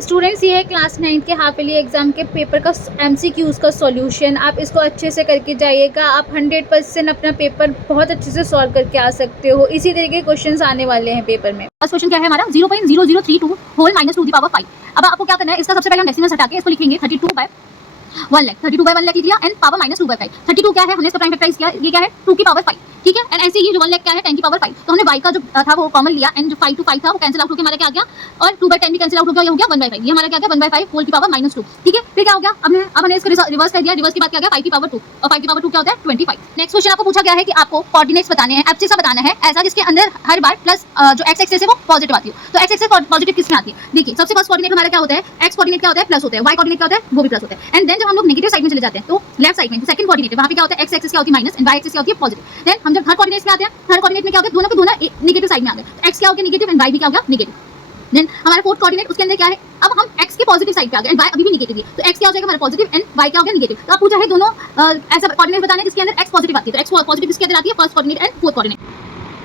Students, ये है class 9 के हाफ ईयरली एग्जाम के पेपर का एमसीक्यूज का सॉल्यूशन। आप इसको अच्छे से करके जाइएगा। आप 100% अपना पेपर बहुत अच्छे से सॉल्व करके आ सकते हो। इसी तरह के क्वेश्चंस आने वाले हैं पेपर में। फर्स्ट क्वेश्चन क्या है हमारा 0.0032 होल माइनस 2 दी पावर 5। अब आपको क्या करना है, इसका सबसे पहले हम डेसिमल्स हटा के इसको लिखेंगे 32/1 लाख 32/1 लाख कीजिए एंड पावर माइनस 2/5। 32 क्या है, हमने इसका प्राइम फैक्टराइज किया, ये क्या है 2 की पावर 5, ठीक है। एंड ऐसे ही जो 1 लाख क्या है 10 की पावर 5, तो हमने y का जो था वो कॉमन लिया एंड जो 5 to 5 था वो कैंसिल आउट होकर हमारा क्या आ गया, और 2/10 भी कैंसिल आउट हो गया, ये हो गया 1/5। ये हमारा क्या आ गया 1/5 होल की पावर -2, ठीक है। फिर क्या हो गया, अब हमने इसको रिवर्स कर दिया। रिवर्स की बात क्या आ गया 5 की पावर 2, और 5 की पावर 2 क्या होता है 25। नेक्स्ट क्वेश्चन आपको पूछा गया है कि आपको कोऑर्डिनेट्स बताने हैं, एब्सिस बताना है ऐसा जिसके अंदर हर बार प्लस जो x एक्सिस है वो पॉजिटिव आती हो। तो x एक्सिस पॉजिटिव किसमें आती है, देखिए सबसे फर्स्ट कोऑर्डिनेट हमारा क्या होता है, x कोऑर्डिनेट क्या होता है प्लस होता है, y कोऑर्डिनेट क्या होता है वो भी प्लस होता है। एंड देन जब हम लोग नेगेटिव साइड में चले जाते हैं तो लेफ्ट साइड में सेकंड कोऑर्डिनेट वहां पे क्या होता है x एक्सिस क्या होती है माइनस एंड y एक्सिस क्या होती है पॉजिटिव। देन हम जब थर्ड कोऑर्डिनेट में आते हैं, थर्ड कोऑर्डिनेट में क्या होता है दोनों के दोनों नेगेटिव साइड में आ गए, x क्या हो गया नेगेटिव एंड y भी क्या हो गया नेगेटिव। देन हमारा फोर्थ कोऑर्डिनेट उसके अंदर क्या है, अब हम x के पॉजिटिव साइड पे आ गए एंड y अभी भी नेगेटिव है, तो x क्या हो जाएगा हमारा पॉजिटिव एंड y क्या हो गया नेगेटिव। तो आप पूछा है दोनों ऐसा कोऑर्डिनेट बताना है जिसके अंदर x पॉजिटिव आती है, तो x पॉजिटिव किसके अंदर आती है first coordinate and fourth coordinate.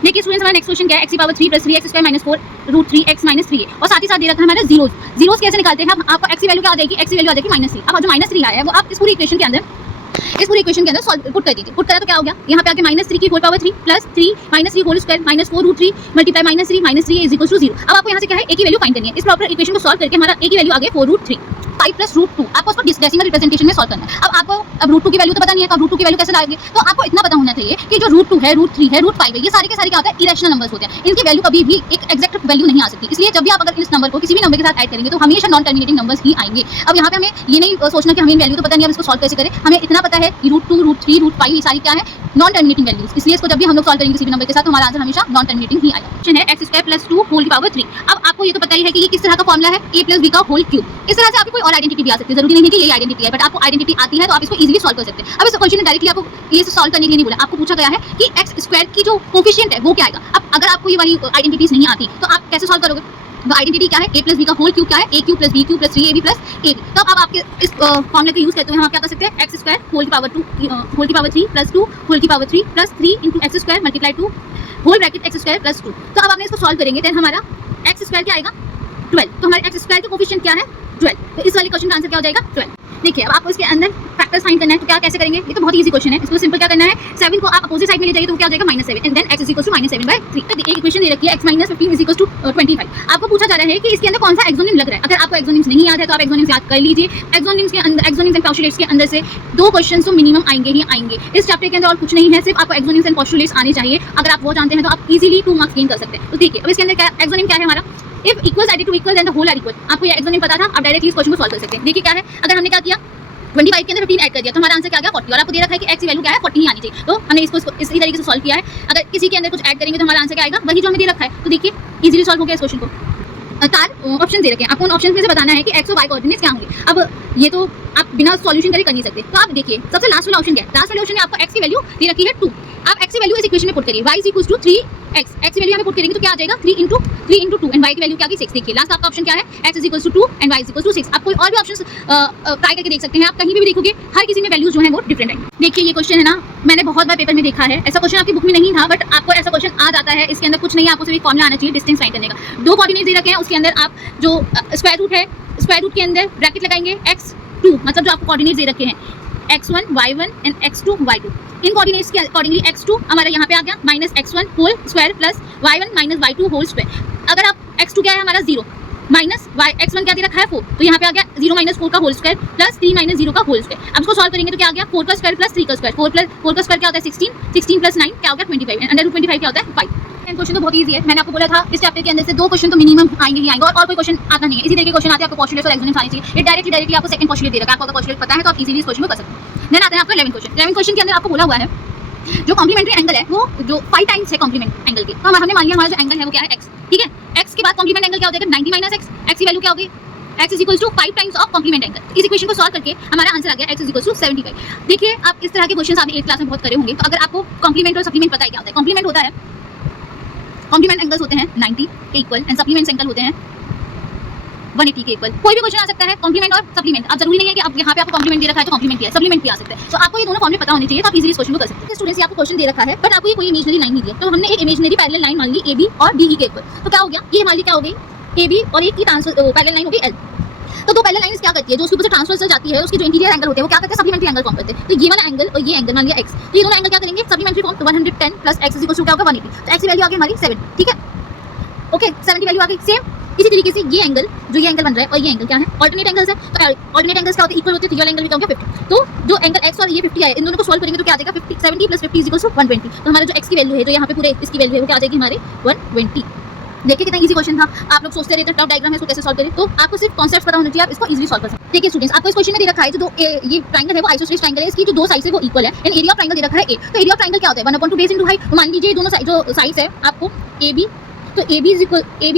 देखिए स्टूडेंट्स, हमारा नेक्स्ट क्वेश्चन क्या है, x की पावर 3 + 3x² - 4 √3x - 3 और साथ ही साथ दे रखा है हमारा जीरोस कैसे निकालते हैं। हम आपको x की वैल्यू क्या आ जाएगी, x की वैल्यू आ जाएगी -3। अब जो -3 आया है वो आप इस पूरी इक्वेशन के अंदर सॉल्व पुट कर दीजिए। पुट करा तो क्या हो गया, यहाँ पे आके -3 की whole power 3 + 3 -3 whole square -4 √3 multiply -3 - 3 = 0। अब आपको यहाँ से क्या है a की वैल्यू फाइंड करनी है। इस प्रॉपर इक्वेशन को सॉल्व करके हमारा a की वैल्यू आ गई 4√3 5 + √2। आपको उसको डेसिमल रिप्रेजेंटेशन में सॉल्व करना है। अब आपको अब √2 की वैल्यू तो पता नहीं है, तो √2 की वैल्यू कैसे लाएंगे, तो आपको इतना पता होना चाहिए कि जो √2 है √3 है √5 है, ये सारे के सारे क्या होता है इरेशनल नंबर्स होते हैं। इनकी वैल्यू कभी भी एक एग्जैक्ट वैल्यू नहीं आ सकती, इसलिए जब भी आप अगर इस नंबर को किसी भी नंबर के साथ ऐड करेंगे तो हमेशा नॉन टर्मिनेटिंग नंबर्स ही आएंगे। अब यहाँ पे हमें ये नहीं सोचना कि हमें वैल्यू तो पता नहीं है, इसको सॉल्व कैसे करें। हमें इतना पता है कि √2 √3 √5 ये सारी क्या है नॉन टर्मिनेटिंग वैल्यूज, इसलिए इसको जब भी हम लोग सॉल्व करेंगे किसी भी नंबर के साथ तो हमारा आंसर हमेशा नॉन टर्मिनेटिंग ही आएगा। क्वेश्चन है x² + 2 होल की पावर 3। अब आपको ये तो पता ही है कि ये किस तरह का फॉर्मूला है, a + b का होल क्यूब। इस तरह से आपको कोई और आइडेंटिटी भी आ सकती है, जरूरी नहीं है कि ये आइडेंटिटी है, बट आपको आइडेंटिटी आती है तो आप इसको इजीली सॉल्व कर सकते हैं। अब इस क्वेश्चन में डायरेक्टली आपको ये सॉल्व करने के लिए नहीं बोला, आपको पूछा गया है कि x² की जो कोफिशिएंट है वो क्या आएगा। अब अगर आपको ये वाली आइडेंटिटीज नहीं आती तो आप कैसे सॉल्व करोगे, तो आइडेंटिटी क्या है a + b का होल क्यूब क्या है a³ + b³ + 3ab + ab। तो अब आपके इस फॉर्मूले को यूज करते हुए हम क्या कर सकते हैं x² होल की पावर 2 होल की पावर 3 + 2 होल की power 3 + 3 × x² multiply 2 whole bracket x² + 2। तो अब आपने इसको सॉल्व करेंगे देन हमारा x² क्या आएगा 12। तो हमारे x² के कोफिशिएंट क्या है 12, तो इस वाले क्वेश्चन का आंसर क्या हो जाएगा 12। देखिए अब आपको इसके अंदर फैक्टर्स फाइंड करना है, तो क्या कैसे करेंगे, ये तो बहुत इजी क्वेश्चन है। इसको सिंपल क्या करना है 7 को आप अपोजिट साइड में ले जाइए तो क्या हो जाएगा -7 एंड देन x = -7/3। तो एक इक्वेशन दे रखी है x - 15 = 25। आपको पूछा जा रहा है कि इसके अंदर कौन सा एक्सोनिम लग रहा है। अगर आपको एक्सोनिम्स नहीं याद है तो आप एक्सोनिम्स याद कर लीजिए। एक्सोनिम्स के अंदर एक्सोनिम्स एंड पोस्टुलेट्स के अंदर से 2 क्वेश्चंस तो मिनिमम आएंगे ही आएंगे। इस चैप्टर के अंदर और कुछ नहीं है, सिर्फ आपको एक्सोनिम्स एंड पोस्टुलेट्स आने चाहिए। अगर आप वो जानते हैं तो आप इजीली 2 मार्क्स गेन कर सकते हैं। तो ठीक है, अब इसके अंदर क्या एक्सोनिम क्या है हमारा, if equals identity to equal then the whole are equal. आपको ये एक्सोनिम पता था, आप डायरेक्टली इस क्वेश्चन को सॉल्व कर सकते हैं। देखिए क्या है, अगर हमने क्या किया 25 के अंदर 15 ऐड कर दिया तो हमारा आंसर क्या आ गया 40, और आपको दे रखा है कि x की वैल्यू क्या है 40 ही आनी चाहिए। तो हमने इसको इसी तरीके से सॉल्व किया है। अगर किसी के अंदर कुछ ऐड करेंगे तो हमारा आंसर क्या आएगा वही जो हमें दे रखा है। तो देखिए इजीली सॉल्व हो गया इस क्वेश्चन को। 4 ऑप्शन दे रखे हैं, आपको उन ऑप्शन में से बताना है कि x और y कोऑर्डिनेट्स क्या होंगे। अब ये तो आप बिना सॉल्यूशन करे कर नहीं सकते, तो आप देखिए सबसे लास्ट वाला ऑप्शन क्या है। लास्ट वाले ऑप्शन में आपको x की वैल्यू दे रखी है 2, आप x की वैल्यू इस इक्वेशन में पुट करिए y = 3x, x की वैल्यू हमें पुट करेंगे तो क्या आ जाएगा 3 × 2 एंड y की वैल्यू क्या आ गई 6। देखिए लास्ट आपका ऑप्शन क्या है x = 2 एंड y = 6। आप कोई और भी ऑप्शंस ट्राई करके देख सकते हैं, आप कहीं भी देखोगे हर किसी में वैल्यूज जो है वो डिफरेंट है। देखिए ये क्वेश्चन है ना, मैंने बहुत बार पेपर में देखा है, ऐसा क्वेश्चन आपकी बुक में नहीं था बट आपको ऐसा क्वेश्चन आ जाता है। इसके अंदर कुछ नहीं है, आपको सिर्फ एक फॉर्मूला आना चाहिए डिस्टेंस फाइंड करने का। 2 कोऑर्डिनेट्स दे रखे हैं, उसके अंदर आप जो स्क्वायर रूट है, स्क्वायर रूट के अंदर ब्रैकेट लगाएंगे x2, मतलब जो आपको कोऑर्डिनेट्स दे रखे हैं x1 y1 and x2 y2। इन कोऑर्डिनेट्स के अकॉर्डिंगली x2 हमारा यहाँ पे आ गया -x1 whole square plus y1 - y2 whole square. अगर आप x2 क्या है हमारा 0 माइनस x1 क्या दे रखा है 4, तो यहाँ पे आ गया 0 - 4 का होल स्क्वायर प्लस 3 - 0 का होल स्क्वायर। अब इसको सॉल्व करेंगे तो क्या आ गया 4 का स्क्वायर प्लस 3 का स्क्वायर, 4 का स्क्वायर क्या होता है 16, 16 + 9 क्या हो गया 25 एंड अंडर रूट 25 क्या होता है 5। क्वेश्चन तो बहुत इजी है, मैंने आपको बोला था इस चैप्टर के अंदर से 2 क्वेश्चन तो मिनिमम आएंगे ही आएंगे, और कोई क्वेश्चन आता नहीं है। इसी तरह के क्वेश्चन आते हैं, आपको पोस्टुलेट्स और एक्सोनिम्स आने चाहिए। ये डायरेक्टली आपको सेकंड पोस्टुलेट दे रखा है, आपको अगर पोस्टुलेट पता है तो आप इजीली इस क्वेश्चन को कर सकते हैं। देन आता है आपका 11th क्वेश्चन। 11th क्वेश्चन के अंदर आपको बोला हुआ है जो कॉम्प्लीमेंट्री एंगल है वो जो 5 टाइम्स है कॉम्प्लीमेंट एंगल के, तो हमने मान लिया हमारा जो एंगल है वो क्या है x, ठीक है। x के बाद कॉम्प्लीमेंट एंगल क्या हो जाएगा 90 - x, x की वैल्यू क्या होगी x = 5 times of complement angle. इस इक्वेशन को सॉल्व करके हमारा आंसर आ गया x = 75। देखिए आप इस तरह के क्वेश्चंस आपने 8th क्लास में बहुत करे होंगे, तो अगर आपको कॉम्प्लीमेंट और सप्लीमेंट पता है क्या होता है। कॉम्प्लीमेंट होता है, कॉम्प्लीमेंट एंगल्स होते हैं 90 के इक्वल एंड सप्लीमेंट एंगल होते हैं 180 के इक्वल। कोई भी क्वेश्चन आ सकता है कॉम्प्लीमेंट और सप्लीमेंट, अब जरूरी नहीं है कि अब यहाँ पे आपको कॉम्प्लीमेंट दे रखा है तो कॉम्प्लीमेंट भी है, सप्लीमेंट भी आ सकता है। तो आपको ये दोनों फॉर्मूले पता होने चाहिए, तो आप इजीली इस क्वेश्चन को कर सकते हैं। स्टूडेंट्स, आपको क्वेश्चन दे रखा है बट आपको ये कोई इमेजिनरी लाइन नहीं दी है, तो हमने एक इमेजिनरी पैरेलल लाइन मान ली AB और DE के इक्वल। तो क्या हो गया, ये हमारी क्या हो गई ए बी और एक की पैरेलल लाइन होगी एल। तो दो पैरेलल लाइंस क्या करती है, जो उसके ऊपर से ट्रांसफर से जाती है, उसकी जो इंटीरियर एंगल होते हैं वो क्या करते हैं, सप्लीमेंट्री एंगल फॉर्म करते हैं। तो ये वाला एंगल और ये एंगल मान लिया x, तो ये दोनों एंगल क्या करेंगे, सप्लीमेंट्री फॉर्म। तो 110 प्लस x इक्वल टू क्या होगा 180। तो x की वैल्यू आ गई हमारी 70, ठीक है, ओके 70 वैल्यू आ गई। सेम इसी तरीके से ये एंगल, जो ये एंगल बन रहा है और ये एंगल क्या है, ऑल्टरनेट एंगल्स है। तो ऑल्टरनेट एंगल्स क्या होते हैं, इक्वल होते हैं। तो ये वाला एंगल भी क्या होगा 50। तो जो एंगल x और ये 50 है, इन दोनों को सॉल्व करेंगे तो क्या आ जाएगा 50, 70 प्लस 50 इक्वल टू 120। तो हमारा जो x की वैल्यू है, जो यहाँ पे पूरे इसकी वैल्यू है, वो क्या आ जाएगी हमारे 120। देखिए कितना इजी क्वेश्चन था। आप लोग सोचते रहते हैं टफ डायग्राम है इसको कैसे सॉल्व करें, तो आपको सिर्फ कॉन्सेप्ट पता होना चाहिए, आप इसको इजीली सॉल्व कर सकते हैं। देखिए स्टूडेंट्स, आपको इस क्वेश्चन में दे रखा है जो ये ट्रायंगल है वो आइसोसेलेस ट्रायंगल है, इसकी जो दो साइड्स है वो इक्वल है एंड एरिया ऑफ ट्रायंगल दे रखा है a। तो एरिया ऑफ ट्रायंगल क्या होता है 1/2 बेस इनटू हाइट। तो मान लीजिए दोनों साइड जो साइड्स है आपको AB, तो AB is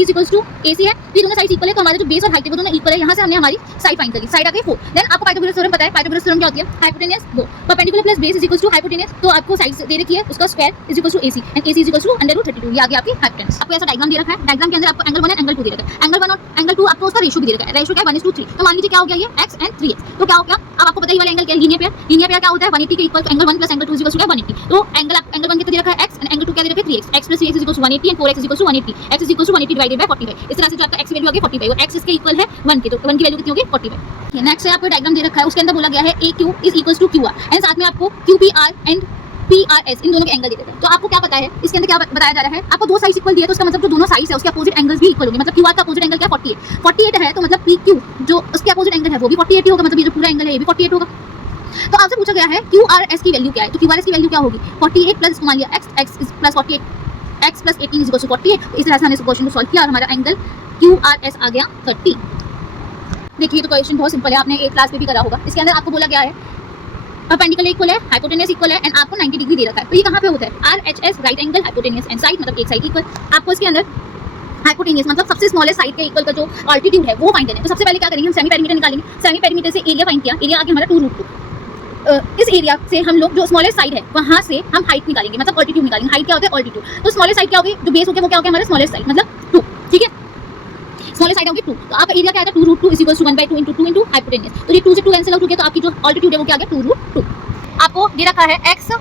equals to AC है। तो दोनों साइड्स इक्वल है, तो हमारे जो बेस और हाइट है वो दोनों इक्वल है। यहाँ से हमने हमारी साइड फाइंड कर ली, साइड आ गई 4। देन आपको पाइथागोरस थ्योरम पता है, पाइथागोरस थ्योरम क्या होती है, हाइपोटेनस दो perpendicular plus base is equals to hypotenuse. तो आपको साइड्स दे रखी है, उसका square is equals to AC and AC is equals to √32। ये आ गया आपकी हाइपोटेनस। आपको ऐसा डायग्राम दे रखा है, डायग्राम के अंदर आपको एंगल 1 एंड एंगल 2 दे रखा है। एंगल 1 और एंगल 2 आपको उसका रेशियो भी दे रखा है, रेशियो क्या है 1:3। तो मान लीजिए क्या हो गया ये x एंड 3x। तो क्या हो गया, अब आपको पता ही वाला एंगल क्या है, लीनियर पेयर। लीनियर पेयर क्या होता है 180 के इक्वल, तो angle 1 plus angle 2 is equals to 180। तो एंगल 1 कितना दे रखा है x एंड एंगल 2 क्या दे रखा है 3x। x plus 3x is equals to 180 and 4x is equals to 180। x is equals to 180 divided by 45। इस तरह से जो आपका x वैल्यू आ गई 45 और x इसके इक्वल है 1 के, तो 1 की वैल्यू कितनी होगी 45। नेक्स्ट है आपको डायग्राम दे रखा है, उसके अंदर बोला गया है AQ is equals to QR and साथ में आपको QPR एंड PRS इन दोनों के एंगल दे देते हैं। तो आपको क्या पता है इसके अंदर क्या बताया जा रहा है, आपको दो साइड्स इक्वल दिए, तो उसका मतलब जो दोनों साइड्स है उसके अपोजिट एंगल्स भी इक्वल होंगे। मतलब QR का अपोजिट एंगल क्या 48 है, तो मतलब PQ जो उसके अपोजिट एंगल है वो भी 48 ही होगा, मतलब ये जो पूरा एंगल है ये भी 48 होगा। तो आपसे पूछा गया है QRS की वैल्यू क्या है, तो QRS की वैल्यू क्या होगी 48 प्लस मान लिया x is plus 48, x plus 18 is equal to 48। तो इस तरह से हमने इस क्वेश्चन को सॉल्व किया और हमारा एंगल QRS आ गया 30। देखिए तो क्वेश्चन बहुत सिंपल है, आपने एक क्लास में भी करा होगा। इसके अंदर आपको बोला गया है परपेंडिकुलर इक्वल है, हाइपोटेनस इक्वल है एंड आपको 90 डिग्री दे रखा है। तो ये कहाँ पे होता है, RHS right angle hypotenuse and side, मतलब एक साइड इक्वल। आपको इसके अंदर हाइपोटेनस मतलब सबसे स्मॉलेस्ट साइड के इक्वल का जो ऑल्टीट्यूड है वो फाइंड करना है। तो सबसे पहले क्या करेंगे, हम सेमी पेरीमीटर निकालेंगे। सेमी पेरीमीटर से एरिया फाइंड किया, एरिया आ गया हमारा 2√2। इस एरिया से हम लोग जो स्मॉलेस्ट साइड है वहाँ से हम हाइट निकालेंगे, मतलब ऑल्टीट्यूड निकालेंगे। हाइट क्या होता है ऑल्टीट्यूड। तो स्मॉलेस्ट साइड क्या होगी, जो बेस हो गया वो क्या हो गया हमारा स्मॉलेस्ट साइड मतलब 2, ठीक है, स्मॉलेस्ट साइड होगी 2। तो आपका एरिया क्या आएगा 2√2 is equals to 1/2 into 2 into hypotenuse. तो ये 2 से 2 कैंसिल आउट हो गया, तो आपकी जो ऑल्टीट्यूड है वो क्या आ गया 2√2। आपको दे रखा है x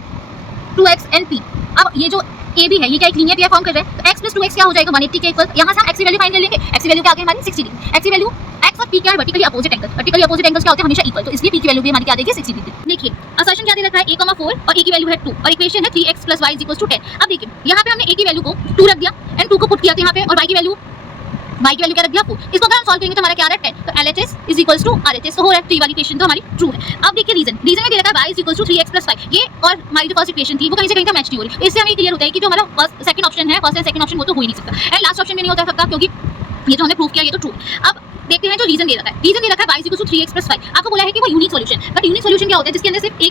2x एंड p। अब ये जो a भी है ये क्या एक लीनियर पेयर फॉर्म कर रहा है, तो x + 2x क्या हो जाएगा 180 के इक्वल। यहाँ से हम x की वैल्यू फाइंड कर लेंगे। x की वैल्यू क्या आ गई हमारी 60 डिग्री। x की वैल्यू x और p क्या है vertically opposite angle. Vertically opposite angles क्या होते हैं हमेशा इक्वल, तो इसलिए p की वैल्यू भी हमारी क्या आ जाएगी 60 डिग्री। देखिए असर्शन क्या दे रखा है a,4 और a की वैल्यू है 2 और इक्वेशन है 3x + y = 10। अब देखिए यहाँ पे हमने a की वैल्यू को 2 रख दिया एंड 2 को पुट किया था यहाँ पे, और y की वैल्यू क्या रख दिया 4। इसको अगर हम सॉल्व करेंगे तो हमारा क्या आ रहा है 10। तो LHS is equals to RHS। तो हो रहा है, तो ये वाली इक्वेशन तो हमारी ट्रू है। अब देखिए रीजन में दे रखा है y is equals to 3x + 5। ये और हमारी जो फर्स्ट इक्वेशन थी वो कहीं से कहीं मैच नहीं हो रही। इससे हमें क्लियर होता है कि जो हमारा सेकंड ऑप्शन है, फर्स्ट एंड सेकंड ऑप्शन वो तो हो ही नहीं सकता एंड लास्ट ऑप्शन भी नहीं होता सकता, क्योंकि ये जो हमने प्रूव किया ये तो ट्रू है। अब देखते हैं जो रीजन दे रखा है। रीजन दे रखा है y इक्वल्स टू 3x + 5। आपको बोला है कि वो unique solution, but unique solution क्या होता है जिसके अंदर सिर्फ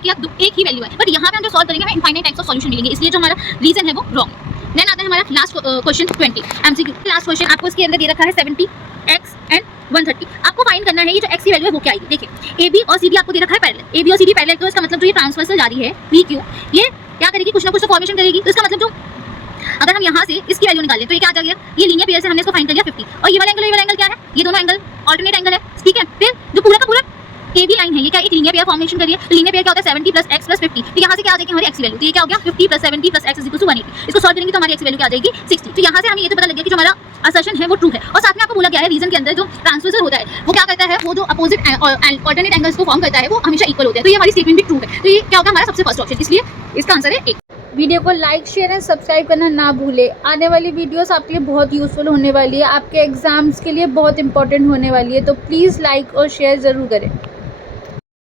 एक ही वैल्यू है, बट यहाँ पे हम जो सॉल्व करेंगे हमें इनफाइनाइट टाइप्स ऑफ सॉल्यूशन मिलेंगे, इसलिए जो हमारा रीजन है वो रॉन्ग है। देन आता है हमारा last question 20 MCQ। Last question आपको इसके अंदर दे रखा है 70x एंड 130। आपको फाइंड करना है ये जो x की वैल्यू है वो क्या आएगी। देखिए AB और CD आपको दे रखा है पैरेलल, AB और CD पैरेलल, तो इसका मतलब जो ये ट्रांसवर्सल जा रही है PQ ये क्या करेगी, कुछ ना कुछ तो फॉर्मेशन करेगी। तो इसका मतलब जो अगर हम यहाँ से इसकी वैल्यू निकालें तो ये क्या आ जाएगा, ये लीनियर पेयर से हमने इसको फाइंड कर लिया 50 और ये वाला एंगल क्या है, ये दोनों एंगल ऑल्टरनेट एंगल है, ठीक है। फिर जो पूरा का पूरा AB लाइन है ये क्या एक लीनियर पेयर फॉर्मेशन करिए। तो लीनियर पेयर क्या होता है 70 + x + 50। तो यहाँ से क्या आ जाएगी हमारी x की वैल्यू, तो ये क्या हो गया 50 + 70 + x = 180। इसको सॉल्व करेंगे तो हमारी x की वैल्यू क्या आ जाएगी 60। तो यहाँ से हमें ये तो पता लग गया कि जो हमारा असर्शन है वो ट्रू है। और साथ में आपको बोला गया है रीजन के अंदर जो ट्रांसवर्सल होता है वो क्या करता है, वो जो अपोजिट ऑल्टरनेट एंगल्स को फॉर्म करता है वो हमेशा इक्वल होते हैं। तो ये हमारी स्टेटमेंट भी ट्रू है। तो ये क्या होगा हमारा सबसे फर्स्ट ऑप्शन, इसलिए इसका आंसर है 1। वीडियो को लाइक शेयर एंड सब्सक्राइब करना ना भूलें। आने वाली वीडियोस आपके लिए बहुत यूज़फुल होने वाली है, आपके एग्ज़ाम्स के लिए बहुत इंपॉर्टेंट होने वाली है, तो प्लीज़ लाइक और शेयर ज़रूर करें।